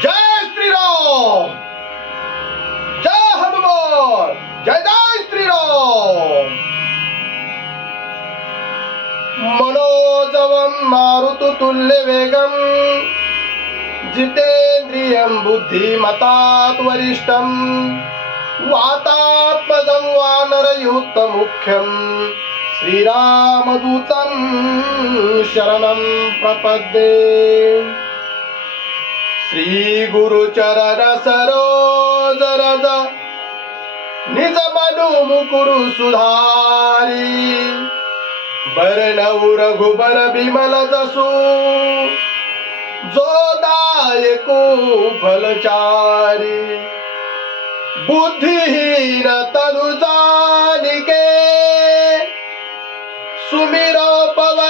जय श्रीराम, जय हनुमान, जय जय श्रीराम. मनोजवं मारुततुल्य वेगं जितेन्द्रियं बुद्धिमतात् वरिष्ठं वातात्मजं वानरयूथमुख्यं श्रीरामदूतं शरणं प्रपद्ये. श्री गुरुचरण सरोज रज निज मनु मुकुरु सुधारी. बरनऊ रघुबर बिमल जसु जो दायको फलचारी. बुद्धिहीन तनु जानिके सुमिरो पवन